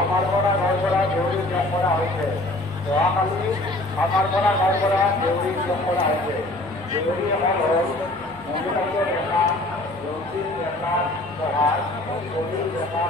আমাৰ পৰা গাঁৱৰ পৰা দেউৰী নিয়োগ কৰা হৈছে। যোৱাকালি আমাৰ পৰা গাঁৱৰ পৰা দেউৰী নিয়োগ কৰা হৈছে। দেউৰীসকল হ'ল মণিকান্ত ডেকা, ৰঞ্জিত ডেকা, প্ৰভাত, প্ৰবীণ ডেকা।